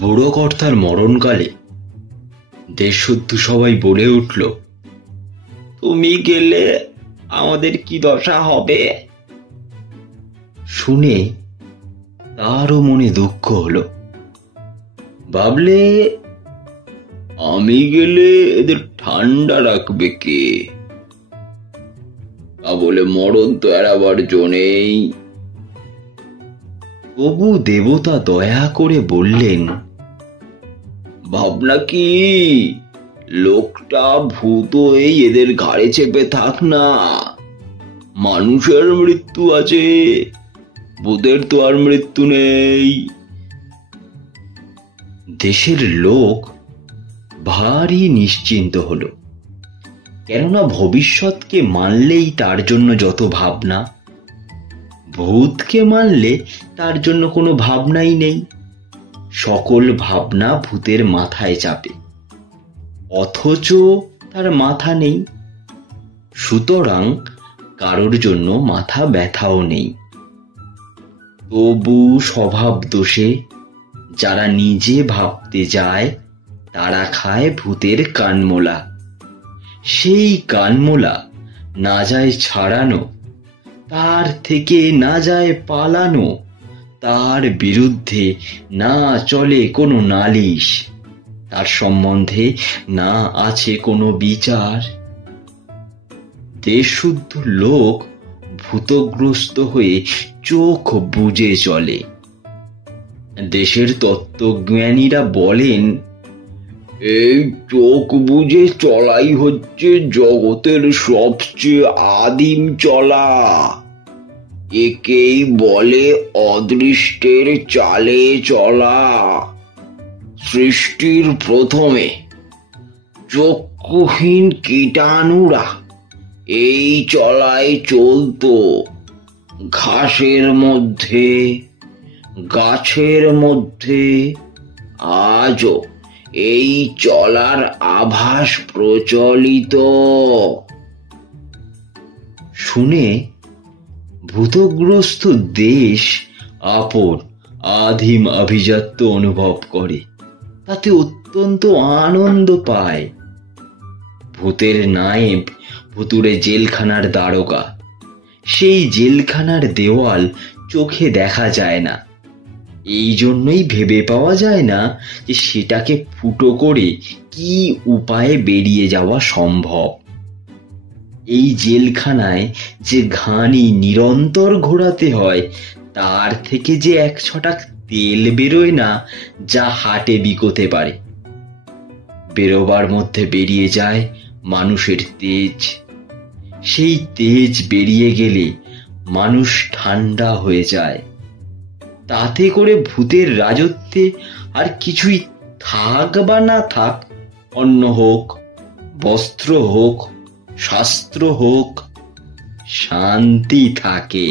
বুড়ো কর্তার মরণকালে দেশশুদ্ধ সবাই বলে উঠল, তুমি গেলে আমাদের কি দশা হবে? শুনে তারও মনে দুঃখ হলো। ভাবলে, আমি গেলে এদের ঠান্ডা রাখবে কে? তা বলে মরণ তো এড়াবার জো নেই। তবু দেবতা দয়া করে বললেন, ভাবনা কি, লোকটা ভূত এই এদের ঘাড়ে চেপে থাক না। মানুষের মৃত্যু আছে, ভূতের তো আর মৃত্যু নেই। দেশের লোক ভারী নিশ্চিন্ত হলো, কেননা ভবিষ্যৎকে মানলেই তার জন্য যত ভাবনা, ভূতকে মানলে তার জন্য কোনো ভাবনাই নেই। সকল ভাবনা ভূতের মাথায় চাপে, অথচ তার মাথা নেই। সুতরাং কারোর জন্য মাথা ব্যথাও নেই। তবু স্বভাব দোষে যারা নিজে ভাবতে যায় তারা খায় ভূতের কানমোলা। সেই কানমোলা না যায় ছাড়ানো, তার থেকে না যায় পালানো, তার বিরুদ্ধে না চলে কোনো নালিশ, তার সম্বন্ধে না আছে কোনো বিচার। দেশশুদ্ধ লোক ভূতগ্রস্ত হয়ে চোখ বুজে চলে। দেশের তত্ত্বজ্ঞানীরা বলেন, এই চোখ বুজে চলাই হচ্ছে জগতের সবচেয়ে আদিম চলা। একেই বলে অদৃষ্টের চালে চলা। সৃষ্টির প্রথমে চক্ষুহীন কীটাণুরা এই চলায় চলতো, ঘাসের মধ্যে, গাছের মধ্যে। আজও এই চলার আভাস প্রচলিত। শুনে ভূতগ্রস্ত দেশ আপন আদিম আভিজাত্য অনুভব করে, তাতে অত্যন্ত আনন্দ পায়। ভূতের নায়েব ভুতুড়ে জেলখানার দারোগা। সেই জেলখানার দেওয়াল চোখে দেখা যায় না, এই জন্যই ভেবে পাওয়া যায় না যে সেটাকে ফুটো করে কি উপায়ে বেরিয়ে যাওয়া সম্ভব। এই জেলখানায় যে ঘানি নিরন্তর ঘোরাতে হয়, তার থেকে যে এক ছটাক তেল বেরোয় না যা হাটে বিকোতে পারে। বেরোবার মধ্যে বেরিয়ে যায় মানুষের তেজ। সেই তেজ বেরিয়ে গেলে মানুষ ঠান্ডা হয়ে যায়। তাতে করে ভূতের রাজত্বে আর কিছুই থাক বা না থাক, অন্ন হোক, বস্ত্র হোক, শাস্ত্র হোক, শান্তি থাকে।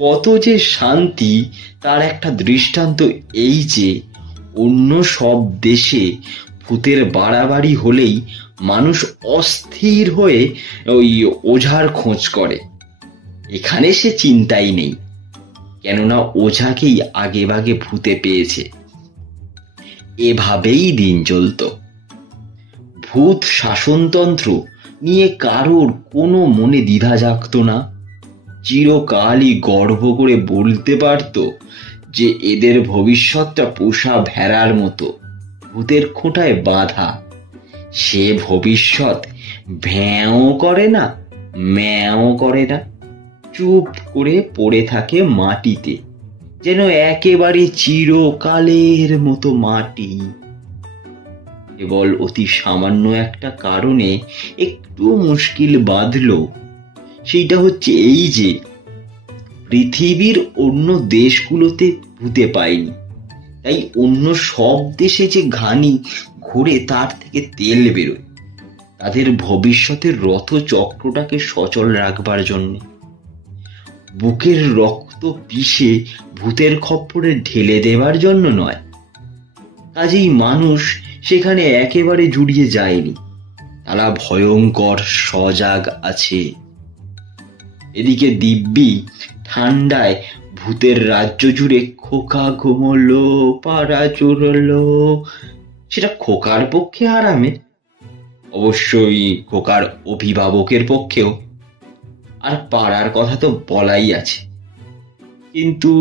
কত যে শান্তি তার একটা দৃষ্টান্ত এই যে, অন্য সব দেশে ভূতের বাড়াবাড়ি হলেই মানুষ অস্থির হয়ে ওই ওঝার খোঁজ করে। এখানে সে চিন্তাই নেই, কেননা ওঝাকেই আগে ভাগে ভূতে পেয়েছে। এভাবেই দিন চলত। ভূত শাসনতন্ত্র নিয়ে কারোর কোনো মনে দ্বিধা জাগত না। চিরকালই গর্ব করে বলতে পারত যে এদের ভবিষ্যৎটা পোষা ভেড়ার মতো, ভূতের খোঁটায় বাঁধা। সে ভবিষ্যৎ ভ্যাঁও করে না, ম্যাও করে না, চুপ করে পড়ে থাকে মাটিতে, যেন একেবারে চিরকালের মতো মাটি। কেবল অতি সামান্য একটা কারণে একটু মুশকিল বাঁধল। সেইটা হচ্ছে এই যে, পৃথিবীর অন্য দেশগুলোতে ভূতে পায়নি, তাই অন্য সব দেশে যে ঘানি ঘুরে তার থেকে তেল বেরোয়, তাদের ভবিষ্যতের রথচক্রটাকে সচল রাখবার জন্য। বুকের রক্ত পিষে ভূতের খপ্পরে ঢেলে দেবার জন্য নয়। কাজেই মানুষ সেখানে একেবারে জুড়িয়ে যায়নি, তারা ভয়ঙ্কর সজাগ আছে। এদিকে দিব্যি ঠান্ডায় ভূতের রাজ্য জুড়ে খোকা ঘুমলো, পাড়া চড়লো। সেটা খোকার পক্ষে আরামের, অবশ্যই খোকার অভিভাবকের পক্ষেও। আর পাড়ার কথা তো বলাই আছে। কিন্তু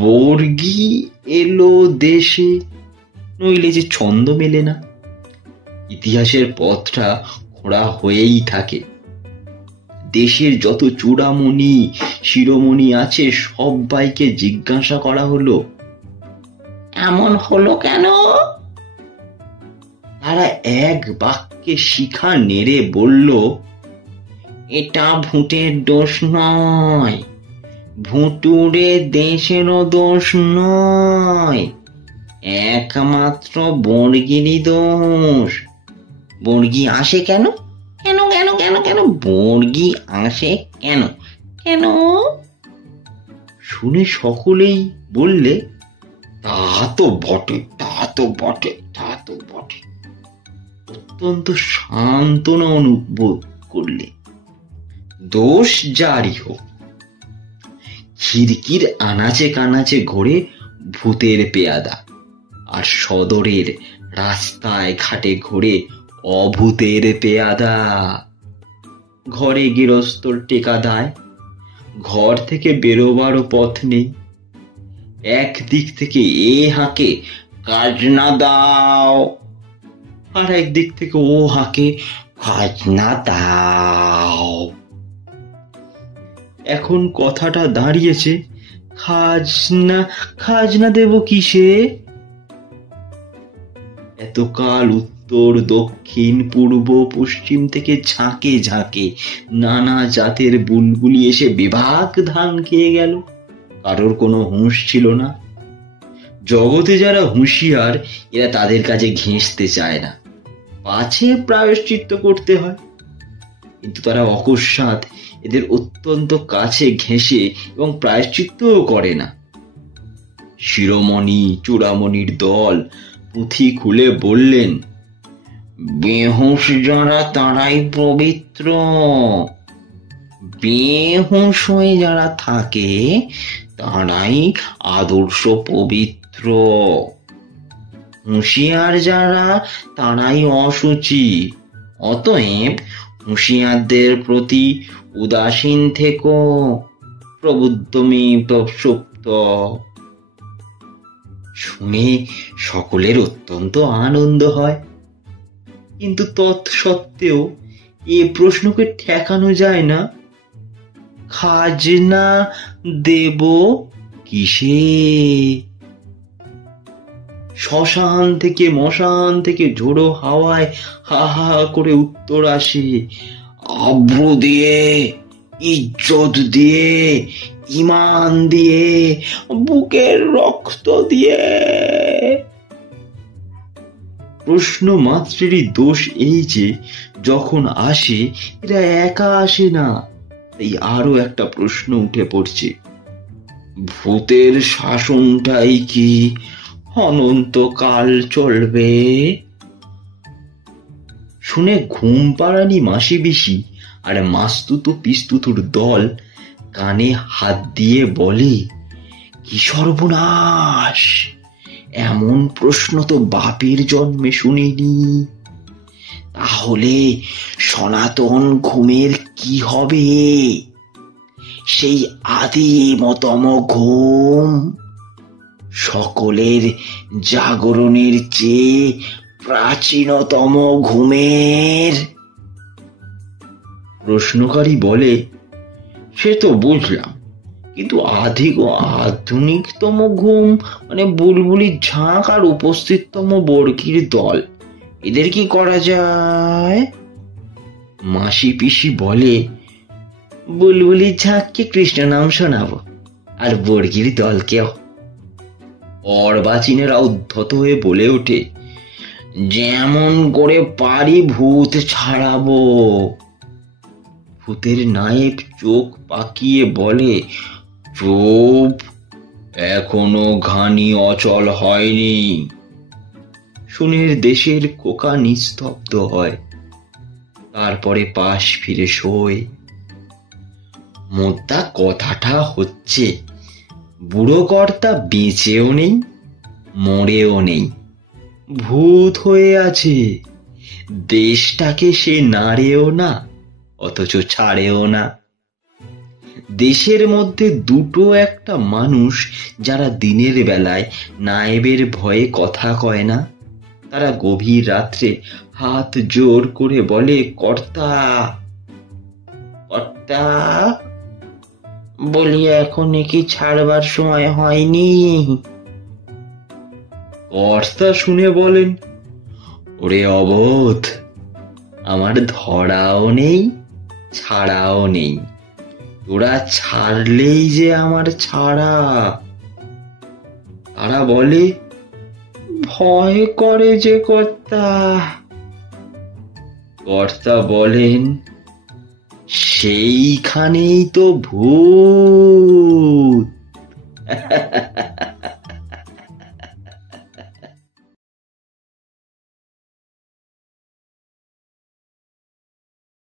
বর্গি এলো দেশে, নইলে যে ছন্দ মেলে না। ইতিহাসের পথটা খোঁড়া হয়েই থাকে। দেশের যত চূড়ামণি শিরোমণি আছে সবাইকে জিজ্ঞাসা করা হলো, এমন হলো কেন? তারা এক বাক্যে শিখা নেড়ে বলল, এটা ভূতের দোষ নয়, ভুতুড়ে দেশেরও দোষ নয়, একমাত্র বর্গিরই দোষ। বর্গি আসে কেন? কেন কেন কেন কেন বর্গি আসে কেন কেন? শুনে সকলেই বললে, তা তো বটে, তা তো বটে, তা তো বটে। অত্যন্ত সান্ত্বনা অনুভব করলে। দোষ জারি হোক। খিড়কির আনাচে কানাচে ঘোরে ভূতের পেয়াদা, আর সদরের রাস্তায় ঘাটে ঘোরে অভূতের পেয়াদা। ঘরে গৃহস্থর টেকা দায়, ঘর থেকে বেরোবারও পথ নেই। একদিক থেকে এ হাঁকে খাজনা দাও, আর একদিক থেকে ও হাঁকে খাজনা দাও। এখন কথাটা দাঁড়িয়েছে, খাজনা খাজনা দেব কিসে? এতকাল উত্তর দক্ষিণ পূর্ব পশ্চিম থেকে ঝাঁকে ঝাঁকে নানা জাতের বুলবুলি এসে বিভাগ ধান খেয়ে গেল। কারোর কোনো হুঁশ ছিল না। জগতে যারা হুঁশিয়ার এরা তাদের কাছে ঘেঁষতে চায় না, পাছে প্রায়শ্চিত্ত করতে হয়। কিন্তু তারা অকস্মাৎ এদের অত্যন্ত কাছে ঘেঁষে এবং প্রায়শ্চিত্তও করে না। শিরোমণি চূড়ামণির দল পুঁথি খুলে বললেন, বেহুঁশ যারা তারাই পবিত্র, বেহুঁশ হয়ে যারা থাকে তারাই আদর্শ পবিত্র, হুঁশিয়ার যারা তারাই অশুচি। অতএব হুঁশিয়ারদের প্রতি উদাসীন থেকো, প্রবুদ্ধমি প্রসুপ্ত। শুনে সকলের অত্যন্ত আনন্দ হয়, কিন্তু তৎসত্ত্বেও এ প্রশ্নকে ঠেকানো যায় না। খাজনা দেব কিসে? শ্মশান থেকে মশান থেকে ঝোড়ো হাওয়ায় হা হা করে উত্তর আসে, আব্রু দিয়ে, ইজ্জত দিয়ে, ইমান দিয়ে, বুকের রক্ত দিয়ে। প্রশ্ন মাত্রেরই দোষ এই যে যখন আসে এরা একা আসে না। তাই আরো একটা প্রশ্ন উঠে পড়ছে, ভূতের শাসনটাই কি অনন্তকাল চলবে? শুনে ঘুম পাড়ানি মাসি পিসি আর মাস্তুতো পিস্তুতুর দল কানে হাত দিয়ে বলে, কি সর্বনাশ! এমন প্রশ্ন তো বাপের জন্মে শুনিনি। তাহলে সনাতন ঘুমের কি হবে? সেই আদিমতম ঘুম, সকলের জাগরণের চেয়ে প্রাচীনতম ঘুমের। প্রশ্নকারী বলে, সে তো বুঝলাম, কিন্তু আধুনিকতম ঘুম মানে বুলবুলির ঝাঁক আর উপস্থিততম বর্গির দল, এদের কি করা যায়? মাসি পিসি বলে, বুলবুলির ঝাঁককে কৃষ্ণ নাম শোনাবো, আর বর্গির দলকেও। অর্বাচীনেরা উদ্ধত হয়ে বলে ওঠে, যেমন করে পারি ভূত ছাড়াবো। ভূতের নায়েব চোখ পাকিয়ে বলে, চুপ, এখনো ঘানি অচল হয়নি। শুনে দেশের খোকা নিস্তব্ধ হয়, তারপরে পাশ ফিরে শোয়। মোদ্দা কথাটা হচ্ছে, বুড়ো কর্তা বেঁচেও নেই, মরেও নেই, ভূত হয়ে আছে। দেশটাকে সে নাড়েও না, অথচ ছাড়েও না। দেশের মধ্যে দুটো একটা মানুষ যারা দিনের বেলায় নায়েবের ভয়ে কথা কয় না, তারা গভীর রাত্রে হাত জোর করে বলে, কর্তা, কর্তা, বলি এখন কি ছাড়বার সময় হয়নি? কর্তা শুনে বলেন, ওরে অবোধ, আমার ধরাও নেই, ছাড়াও নেই, তোরা ছাড়লেই যে আমার ছাড়া। তারা বলে, ভয় করে যে কর্তা। কর্তা বলেন, সেইখানেই তো ভূত।